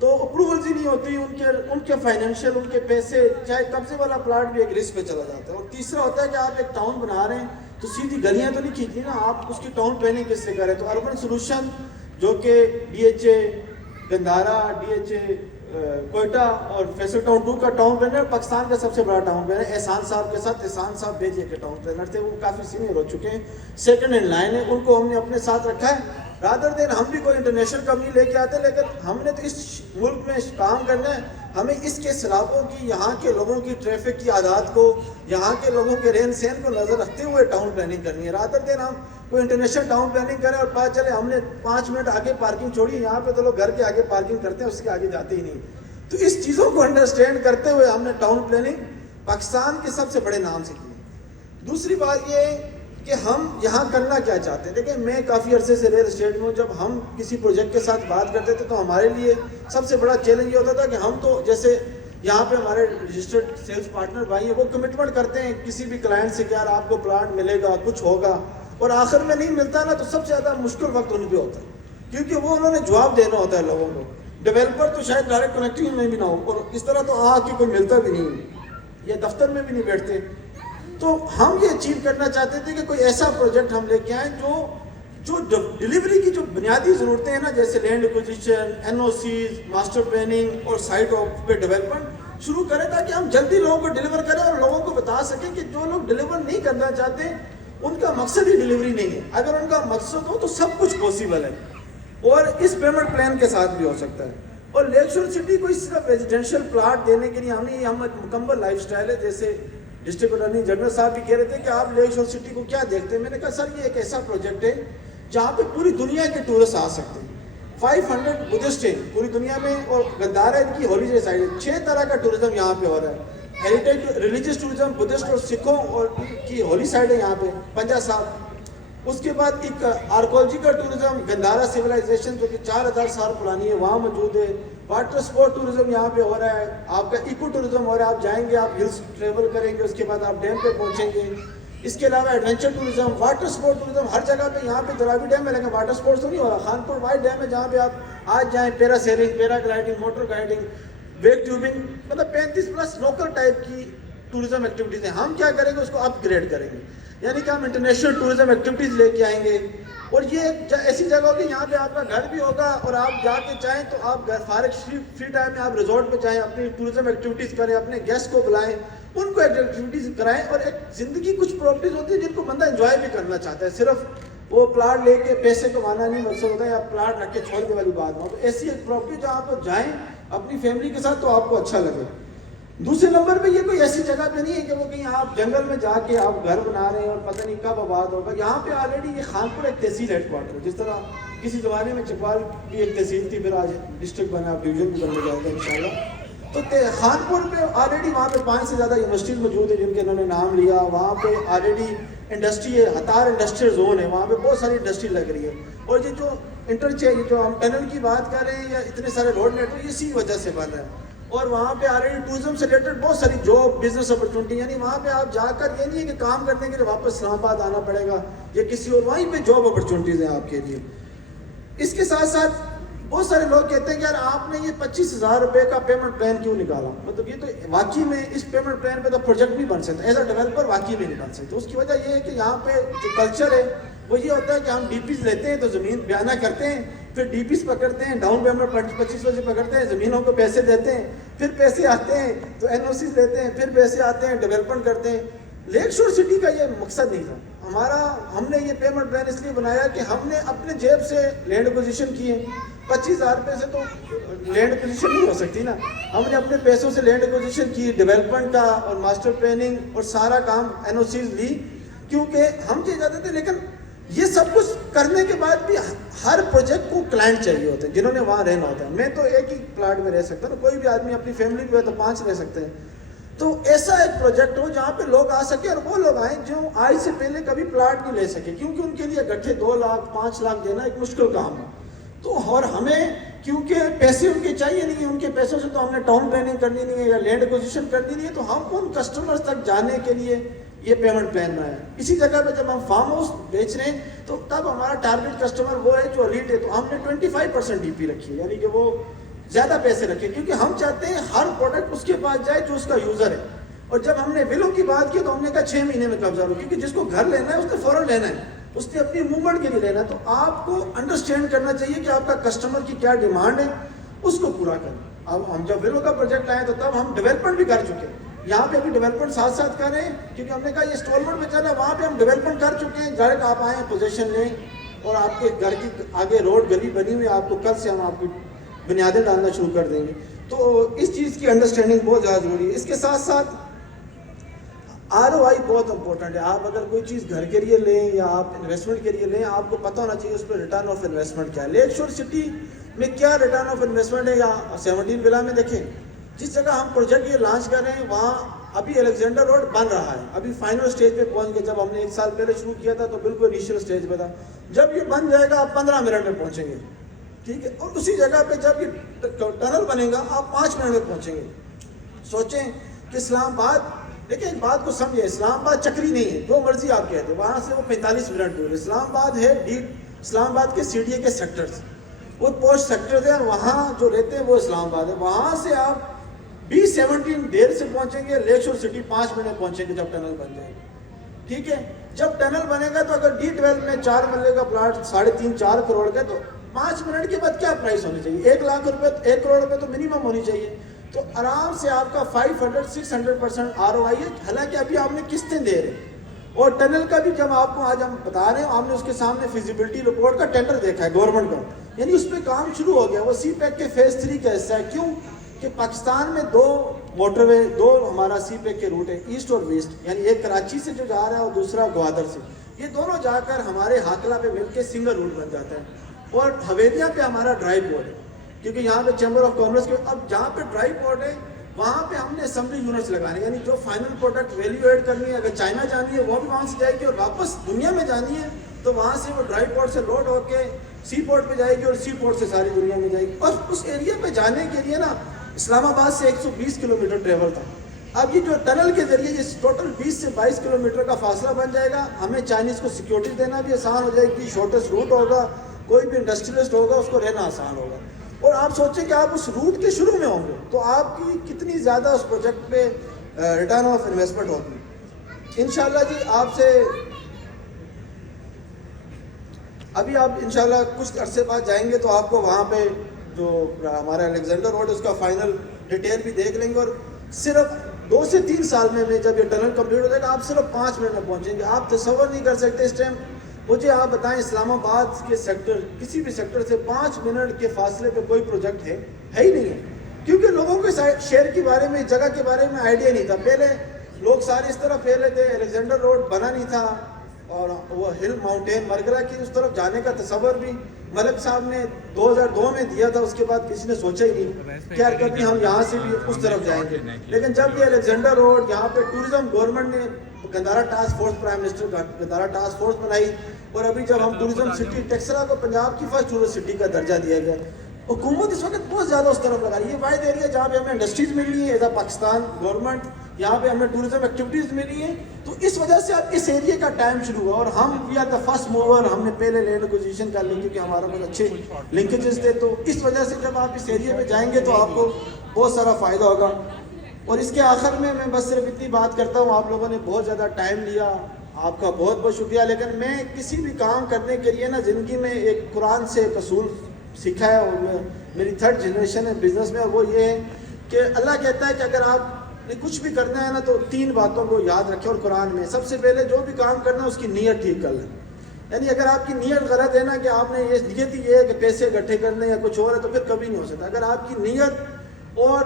تو اپروولز ہی نہیں ہوتی ان کے فائنینشیل، ان کے پیسے، چاہے قبضے والا پلاٹ بھی ایک رسک پہ چلا جاتا ہے. اور تیسرا ہوتا ہے کہ آپ ایک ٹاؤن بنا رہے ہیں تو سیدھی گلیاں تو نہیں کھینچنی نا، آپ اس کی ٹاؤن پلاننگ کس سے کریں. تو اربن سولوشن جو کہ D H A Gandhara, D H A Quetta اور فیصل ٹاؤن 2 کا ٹاؤن پلانر، پاکستان کا سب سے بڑا ٹاؤن پلانر احسان صاحب کے ساتھ. احسان صاحب بیجے کے ٹاؤن پلانر تھے، وہ کافی سینئر ہو چکے ہیں، سیکنڈ ان لائن ہے، ان کو ہم نے اپنے ساتھ رکھا ہے. رادر دین ہم بھی کوئی انٹرنیشنل کمپنی لے کے آتے ہیں، لیکن ہم نے تو اس ملک میں کام کرنا ہے. ہمیں اس کے سیلابوں کی، یہاں کے لوگوں کی ٹریفک کی عادات کو، یہاں کے لوگوں کے رہن سہن کو نظر رکھتے ہوئے ٹاؤن پلاننگ کرنی ہے. رادر دین ہم کوئی انٹرنیشنل ٹاؤن پلاننگ کریں اور پتہ چلے ہم نے 5 منٹ آگے پارکنگ چھوڑی، یہاں پہ تو لوگ گھر کے آگے پارکنگ کرتے ہیں، اس کے آگے جاتے ہی نہیں. تو اس چیزوں کو انڈرسٹینڈ کرتے ہوئے ہم نے ٹاؤن پلاننگ پاکستان کے سب سے بڑے نام سے کی. دوسری بات یہ کہ ہم یہاں کرنا کیا چاہتے ہیں. دیکھیں میں کافی عرصے سے ریئل اسٹیٹ میں ہوں، جب ہم کسی پروجیکٹ کے ساتھ بات کرتے تھے تو ہمارے لیے سب سے بڑا چیلنج یہ ہوتا تھا کہ ہم تو جیسے یہاں پہ ہمارے رجسٹرڈ سیلس پارٹنر بھائی ہیں، وہ کمٹمنٹ کرتے ہیں کسی بھی کلائنٹ سے کہ یار آپ کو پلانٹ ملے گا، کچھ ہوگا، اور آخر میں نہیں ملتا نا، تو سب سے زیادہ مشکل وقت ان پہ ہوتا ہے، کیونکہ وہ انہوں نے جواب دینا ہوتا ہے لوگوں کو. ڈیولپر تو شاید ڈائریکٹ کنیکٹنگ میں بھی نہ ہو، اور اس طرح تو آ کے کوئی ملتا بھی نہیں، یا دفتر میں بھی نہیں بیٹھتے. تو ہم یہ اچیو کرنا چاہتے تھے کہ کوئی ایسا پروجیکٹ ہم لے کے آئیں جو ڈلیوری کی جو بنیادی ضرورتیں ہیں نا، جیسے لینڈ ایکوزیشن، این او سیز، ماسٹر پلاننگ اور سائٹ آف پہ ڈیولپمنٹ شروع کریں، تاکہ ہم جلدی لوگوں کو ڈلیور کریں اور لوگوں کو بتا سکیں کہ جو لوگ ڈلیور نہیں کرنا چاہتے ان کا مقصد ہی ڈلیوری نہیں ہے. اگر ان کا مقصد ہو تو سب کچھ پاسبل ہے، اور اس پیمنٹ پلان کے ساتھ بھی ہو سکتا ہے. اور لیک شور سٹی کو صرف ریزیڈینشیل پلاٹ دینے کے لیے ہم نے ہم ایک مکمل لائف سٹائل ہے. جیسے ڈسٹرکٹ اٹارنی جنرل صاحب بھی کہہ رہے تھے کہ آپ لیک شور سٹی کو کیا دیکھتے ہیں. میں نے کہا سر یہ ایک ایسا پروجیکٹ ہے جہاں پہ پوری دنیا کے ٹورسٹ آ سکتے ہیں. 500 بدھسٹ ہیں پوری دنیا میں، اور گندھارا ان کی ہولیڈے سائٹ ہے. 6 طرح کا ٹورزم یہاں پہ ہو رہا ہے. ہیریٹیج ریلیجیس ٹورزم، بدھسٹ اور سکھوں اور کی ہولی سائٹ ہے یہاں پہ پنجا صاحب. اس کے بعد ایک آرکولوجیکل ٹورزم گندھارا سویلائزیشن جو کہ 4000 سال پرانی ہے، وہاں موجود ہے. واٹر سپورٹ ٹورزم یہاں پہ ہو رہا ہے. آپ کا ایکو ٹورزم ہو رہا ہے، آپ جائیں گے، آپ ہلس ٹریول کریں گے، اس کے بعد آپ ڈیم پہ پہنچیں گے. اس کے علاوہ adventure tourism, water sport tourism ہر جگہ پہ. یہاں پہ دراوی ڈیم ہے لیکن واٹر سپورٹس تو نہیں ہو رہا. خانپور وائٹ ڈیم ہے جہاں پہ آپ آج جائیں، parasailing, paragliding, motor guiding, wake tubing, مطلب 35+ لوکل ٹائپ کی ٹورزم ایکٹیویٹیز ہیں. ہم کیا کریں گے، اس کو اپ گریڈ کریں گے، یعنی کہ ہم انٹرنیشنل ٹورزم ایکٹیویٹیز لے کے آئیں گے. اور یہ ایسی جگہ ہوگی جہاں پہ آپ کا گھر بھی ہوگا، اور آپ جا کے چاہیں تو آپ گھر فارغ فری ٹائم میں آپ ریزورٹ پہ جائیں، اپنی ٹورزم ایکٹیویٹیز کریں، اپنے گیسٹ کو بلائیں، ان کو ایکٹیویٹیز کرائیں. اور ایک زندگی کچھ پراپرٹیز ہوتی ہیں جن کو بندہ انجوائے بھی کرنا چاہتا ہے، صرف وہ پلاٹ لے کے پیسے کمانا نہیں مقصد ہوتا ہے، یا پلاٹ رکھ کے چھوڑنے والی بات ہو. تو ایسی ایک پراپرٹی جہاں آپ جائیں اپنی فیملی کے ساتھ تو آپ کو اچھا لگے. دوسرے نمبر پہ یہ کوئی ایسی جگہ پہ نہیں ہے کہ وہ کہیں آپ جنگل میں جا کے آپ گھر بنا رہے ہیں اور پتہ نہیں کب آباد ہوگا. یہاں پہ آلریڈی یہ خانپور ایک تحصیل ہیڈ کوارٹر ہے. جس طرح کسی زمانے میں چکوال بھی ایک تحصیل تھی، پھر آج ڈسٹرکٹ بنا، ڈویژن بھی بننے جائے گا انشاءاللہ. تو خانپور پہ آلریڈی وہاں پہ 5 سے زیادہ یونیورسٹیز موجود ہیں جن کے انہوں نے نام لیا. وہاں پہ آلریڈی انڈسٹری ہے، ہتار انڈسٹریل زون ہے، وہاں پہ بہت ساری انڈسٹری لگ رہی ہے. اور یہ جو انٹرچینج، جو ہم ٹنل کی بات کر رہے ہیں یا اتنے سارے روڈ نیٹ ورک، اسی وجہ سے بن رہا ہے. اور وہاں پہ آلریڈی ٹورزم سے ریلیٹڈ بہت ساری جاب، بزنس اپرچونٹی، یعنی وہاں پہ آپ جا کر یہ نہیں ہے کہ کام کرنے کے لیے واپس اسلام آباد آنا پڑے گا یا کسی اور، وہیں پہ جاب اپرچونٹیز ہیں آپ کے لیے. اس کے ساتھ ساتھ بہت سارے لوگ کہتے ہیں کہ یار آپ نے یہ 25,000 روپے کا پیمنٹ پلان کیوں نکالا. مطلب یہ تو واقعی میں اس پیمنٹ پلان پہ تو پروجیکٹ بھی بن سکتا ہے، ایز اے ڈیولپر واقعی میں نہیں بن سکتے. اس کی وجہ یہ ہے کہ یہاں پہ جو کلچر ہے وہ یہ ہوتا ہے کہ ہم ڈی پیز لیتے ہیں تو زمین بیانہ کرتے ہیں، پھر ڈی پیز پکڑتے ہیں، ڈاؤن پیمنٹ 2500 سے پکڑتے ہیں، زمینوں کو پیسے دیتے ہیں، پھر پیسے آتے ہیں تو این او سیز لیتے ہیں، پھر پیسے آتے ہیں، ڈیولپمنٹ کرتے ہیں. لیک شور سٹی کا یہ مقصد نہیں تھا. ہم نے یہ پیمنٹ پلان اس لیے بنایا کہ ہم نے اپنے جیب سے لینڈ ایکوزیشن کی ہے. 25,000 روپے سے تو لینڈ ایکوزیشن نہیں ہو سکتی نا. ہم نے اپنے پیسوں سے لینڈ ایکوزیشن کی، ڈیولپمنٹ کا اور ماسٹر پلاننگ اور سارا کام این او سیز لی، کیونکہ ہم یہ چاہتے تھے. لیکن یہ سب کچھ کرنے کے بعد بھی ہر پروجیکٹ کو کلائنٹ چاہیے ہوتے ہیں جنہوں نے وہاں رہنا ہوتا ہے. میں تو ایک ہی پلاٹ میں رہ سکتا ہوں، کوئی بھی آدمی اپنی فیملی بھی ہے تو 5 رہ سکتے ہیں. تو ایسا ایک پروجیکٹ ہو جہاں پہ لوگ آ سکے، اور وہ لوگ آئیں جو آج سے پہلے کبھی پلاٹ نہیں لے سکے، کیونکہ ان کے لیے گٹھے 2 لاکھ 5 لاکھ دینا ایک مشکل کام ہے. تو اور ہمیں کیونکہ پیسے ان کے چاہیے نہیں ہیں، ان کے پیسوں سے تو ہم نے ٹاؤن پلاننگ کرنی نہیں ہے یا لینڈ ایکوزیشن کرنی نہیں ہے. تو ہم ان کسٹمرز تک جانے کے لیے یہ پیمنٹ پلان بنایا ہے. اسی جگہ پہ جب ہم فارم ہاؤس بیچ رہے ہیں تو تب ہمارا ٹارگیٹ کسٹمر وہ ہے جو الیٹ ہے. تو ہم نے 25% ڈی پی رکھی ہے، یعنی کہ وہ زیادہ پیسے رکھیں، کیونکہ ہم چاہتے ہیں ہر پروڈکٹ اس کے پاس جائے جو اس کا یوزر ہے. اور جب ہم نے ولو کی بات کی تو ہم نے کہا 6 مہینے میں قبضہ لو، کیونکہ جس کو گھر لینا ہے اس نے فوراً لینا ہے، اس نے اپنی موومنٹ کے لیے لینا ہے. تو آپ کو انڈرسٹینڈ کرنا چاہیے کہ آپ کا کسٹمر کی کیا ڈیمانڈ ہے، اس کو پورا کریں. اب ہم جب ولو کا پروجیکٹ لائے تو تب ہم ڈیولپمنٹ بھی کر چکے ہیں. یہاں پہ ابھی ڈیولپمنٹ ساتھ ساتھ کر رہے ہیں، کیونکہ ہم نے کہا یہ انسٹالمنٹ میں چلا، وہاں پہ ہم ڈیولپمنٹ کر چکے ہیں. ڈائریکٹ آپ آئیں پوزیشن لیں اور آپ کے گھر کی آگے روڈ گلی بنی ہوئی ہے، آپ کو کل سے ہم آپ کی بنیادیں ڈالنا شروع کر دیں گے. تو اس چیز کی انڈرسٹینڈنگ بہت زیادہ ضروری ہے. اس کے ساتھ ساتھ ROI بہت امپورٹنٹ ہے. آپ اگر کوئی چیز گھر کے لیے لیں یا آپ انویسٹمنٹ کے لیے لیں، آپ کو پتہ ہونا چاہیے اس پہ ریٹرن آف انویسٹمنٹ کیا ہے. لیک شور سٹی میں کیا ریٹرن آف انویسٹمنٹ ہے، یا 17 ولا میں دیکھیں جس جگہ ہم پروجیکٹ یہ لانچ کر رہے ہیں وہاں ابھی الیگزینڈر روڈ بن رہا ہے، ابھی فائنل اسٹیج پہ پہنچ گئے. جب ہم نے 1 سال پہلے شروع کیا تھا تو بالکل انیشیل اسٹیج پہ تھا. جب یہ بن جائے گا آپ 15 منٹ میں پہنچیں گے، ٹھیک ہے. اور اسی جگہ پہ جب یہ ٹنل بنے گا آپ 5 منٹ میں پہنچیں گے. سوچیں کہ اسلام آباد، دیکھیں ایک بات کو سمجھیں، اسلام آباد چکری نہیں ہے جو مرضی آپ کہتے ہیں، وہاں سے وہ 45 منٹ دور. اسلام آباد ہے اسلام آباد کے CDA کے سیکٹرز، وہ پوسٹ سیکٹرز ہیں، وہاں جو رہتے ہیں وہ اسلام آباد ہے. وہاں سے آپ B17 دیر سے پہنچیں گے، لیک شور سٹی 5 منٹ میں پہنچیں گے جب ٹنل بن جائے گا. ٹھیک ہے. جب ٹنل بنے گا تو اگر D12 میں 4 مرلے کا پلاٹ 3.5-4 کروڑ کا، تو 5 منٹ کے بعد کیا پرائس ہونی چاہیے؟ 1 لاکھ روپے، 1 کروڑ روپے تو منیمم ہونی چاہیے. تو آرام سے آپ کا 500-600% ROI ہے. حالانکہ ابھی آپ نے قسطیں دے رہے ہیں. اور ٹنل کا بھی جب آپ کو آج ہم بتا رہے ہیں، آپ نے اس کے سامنے فیزیبلٹی رپورٹ کا ٹینڈر دیکھا ہے گورنمنٹ کا، یعنی اس پہ کام شروع ہو گیا. وہ سی پیک کے فیز 3 کا حصہ ہے. کیوں کہ پاکستان میں 2 موٹر وے، 2 ہمارا سی پیک کے روٹ ہے، ایسٹ اور ویسٹ، یعنی ایک کراچی سے جو جا رہا ہے اور دوسرا گوادر سے. یہ دونوں جا کر ہمارے ہاکلہ پہ مل کے سنگل روٹ بن جاتا ہے. اور حویلیاں پہ ہمارا ڈرائی پورٹ ہے، کیونکہ یہاں پہ چیمبر آف کامرس کے، اب جہاں پہ ڈرائی پورٹ ہے وہاں پہ ہم نے اسمبلی یونٹس لگانے، یعنی جو فائنل پروڈکٹ ویلیو ایڈ کرنی ہے، اگر چائنا جانی ہے وہ بھی وہاں سے جائے گی، اور واپس دنیا میں جانی ہے تو وہاں سے وہ ڈرائی پورٹ سے لوڈ ہو کے سی پورٹ پہ جائے گی، اور سی پورٹ سے ساری دنیا میں جائے گی. اور اس ایریا پہ جانے کے لیے نا اسلام آباد سے 120 کلومیٹر ٹریول تھا. اب یہ جو ٹنل کے ذریعے یہ ٹوٹل 20 سے 22 کلومیٹر کا فاصلہ بن جائے گا. ہمیں چائنیز کو سیکیورٹی دینا بھی آسان ہو جائے گی، شارٹیسٹ روٹ ہوگا، کوئی بھی انڈسٹریلسٹ ہوگا اس کو رہنا آسان ہوگا. اور آپ سوچیں کہ آپ اس روٹ کے شروع میں ہوں گے تو آپ کی کتنی زیادہ اس پروجیکٹ پہ ریٹرن آف انویسٹمنٹ ہوگی. انشاءاللہ جی آپ سے ابھی آپ انشاءاللہ کچھ عرصے بعد جائیں گے تو آپ کو وہاں پہ جو ہمارا الیگزینڈر روڈ اس کا فائنل ڈیٹیل بھی دیکھ لیں گے. اور صرف 2 سے 3 سال میں جب یہ ٹنل کمپلیٹ ہو جائے گا آپ صرف 5 منٹ میں پہنچیں گے. آپ تصور نہیں کر سکتے اس ٹائم. مجھے آپ بتائیں اسلام آباد کے سیکٹر، کسی بھی سیکٹر سے 5 منٹ کے فاصلے پہ کوئی پروجیکٹ ہے ہی نہیں ہے، کیونکہ لوگوں کے شہر کے بارے میں، جگہ کے بارے میں آئیڈیا نہیں تھا. پہلے لوگ سارے اس طرف پھیلے تھے، الیگزینڈر روڈ بنا نہیں تھا، اور وہ ہل ماؤنٹین مرگرا کی اس طرف جانے کا تصور بھی ملک صاحب نے 2002 میں دیا تھا. اس کے بعد کسی نے سوچا ہی نہیں کہ یار کبھی ہم یہاں سے بھی اس طرف جائیں گے. لیکن جب یہ الیگزینڈر روڈ یہاں پہ ٹورزم گورنمنٹ نے Gandhara task force, prime minister Gandhara task force بنائی، اور ابھی جب ہم ٹورزم سٹی ٹیکسلا کو پنجاب کی فرسٹ ٹورسٹ سٹی کا درجہ دیا گیا. حکومت اس وقت بہت زیادہ اس طرف لگا رہی ہے. یہ واحد ایریا جہاں پہ ہمیں انڈسٹریز مل رہی ہیں ایز اے پاکستان گورنمنٹ، یہاں پہ ہمیں ٹورزم ایکٹیویٹیز ملی ہیں. تو اس وجہ سے اب اس ایریا کا ٹائم شروع ہوا، اور ہم we are the first mover. ہم نے پہلے لینڈ ایکوزیشن کر لی کیونکہ ہمارا بہت اچھے لنکیجز تھے. تو اس وجہ سے جب آپ اس ایریا میں جائیں گے تو آپ کو بہت سارا فائدہ ہوگا. اور اس کے آخر میں بس صرف اتنی بات کرتا ہوں، آپ لوگوں نے بہت زیادہ ٹائم لیا، آپ کا بہت بہت شکریہ. لیکن میں کسی بھی کام کرنے کے لیے نا زندگی میں ایک قرآن سے ایک اصول سیکھا ہے، اور میری 3rd جنریشن ہے بزنس میں، اور وہ یہ ہے کہ اللہ کہتا ہے کہ اگر آپ نے کچھ بھی کرنا ہے نا تو 3 باتوں کو یاد رکھیں. اور قرآن میں سب سے پہلے جو بھی کام کرنا ہے اس کی نیت ٹھیک کر لیں. یعنی اگر آپ کی نیت غلط ہے نا کہ آپ نے یہ نیت ہی یہ ہے کہ پیسے اکٹھے کرنے یا کچھ اور ہے تو پھر کبھی نہیں ہو سکتا. اگر آپ کی نیت اور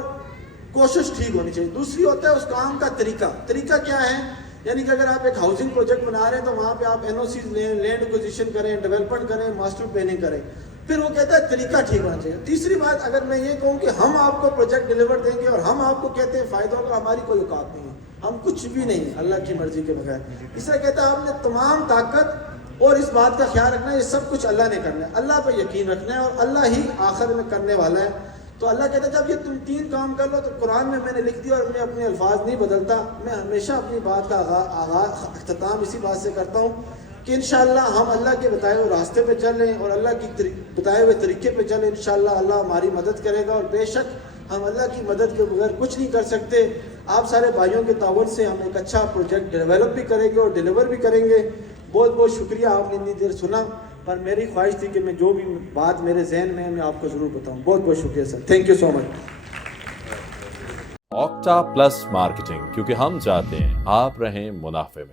کوشش ٹھیک ہونی چاہیے. دوسری ہوتا ہے اس کام کا طریقہ کیا ہے. یعنی کہ اگر آپ ایک ہاؤسنگ پروجیکٹ بنا رہے ہیں تو وہاں پہ آپ NOCs لیں، لینڈ ایکوزیشن کریں، ڈیولپمنٹ کریں، ماسٹر پلاننگ کریں. پھر وہ کہتا ہے طریقہ ٹھیک ہونا چاہیے. تیسری بات اگر میں یہ کہوں کہ ہم آپ کو پروجیکٹ ڈیلیور دیں گے اور ہم آپ کو کہتے ہیں فائدہ ہوگا، ہماری کوئی اوقات نہیں ہے، ہم کچھ بھی نہیں اللہ کی مرضی کے بغیر. اس طرح کہتا ہے آپ نے تمام طاقت اور اس بات کا خیال رکھنا ہے یہ سب کچھ اللہ نے کرنا ہے، اللہ پہ یقین رکھنا ہے اور اللہ ہی آخر میں کرنے والا ہے. تو اللہ کہتا ہے جب یہ تم 3 کام کر لو. تو قرآن میں نے لکھ دیا اور میں اپنے الفاظ نہیں بدلتا. میں ہمیشہ اپنی بات کا آغاز اختتام اسی بات سے کرتا ہوں کہ انشاءاللہ ہم اللہ کے بتائے ہوئے راستے پہ چلیں اور اللہ کی بتائے ہوئے طریقے پہ چلیں. انشاءاللہ اللہ ہماری مدد کرے گا, اور بے شک ہم اللہ کی مدد کے بغیر کچھ نہیں کر سکتے. آپ سارے بھائیوں کے تعاون سے ہم ایک اچھا پروجیکٹ ڈیولپ بھی کریں گے اور ڈیلیور بھی کریں گے. بہت بہت شکریہ, آپ نے اتنی دیر سنا, پر میری خواہش تھی کہ میں جو بھی بات میرے ذہن میں ہے میں آپ کو ضرور بتاؤں. بہت بہت شکریہ sir, thank you so much. Octa plus marketing, کیونکہ ہم چاہتے ہیں آپ رہیں منافع میں.